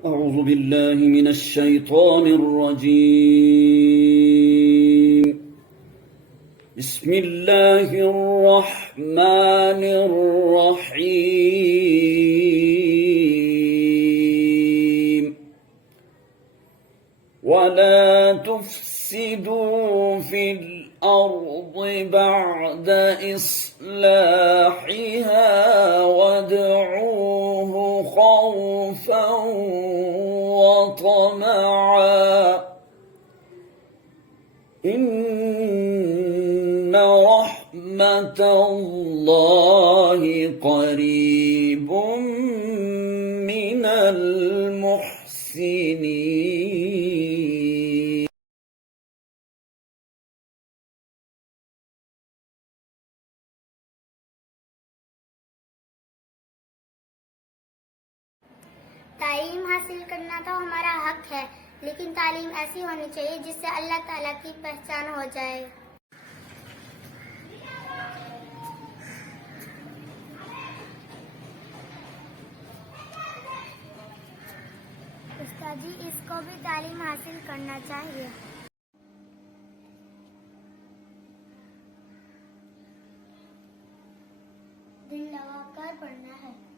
أعوذ بالله من الشيطان الرجيم. بسم الله الرحمن الرحيم. ولا تفسدوا في الأرض بعد إصلاحها وادعوه خوفا وطمعا إن رحمة الله قريب من المحسنين. तालीम हासिल करना तो हमारा हक है, लेकिन तालीम ऐसी होनी चाहिए जिससे अल्लाह ताला की पहचान हो जाए। उस्ताद जी, इसको भी तालीम हासिल करना चाहिए। दिल लगाकर पढ़ना है।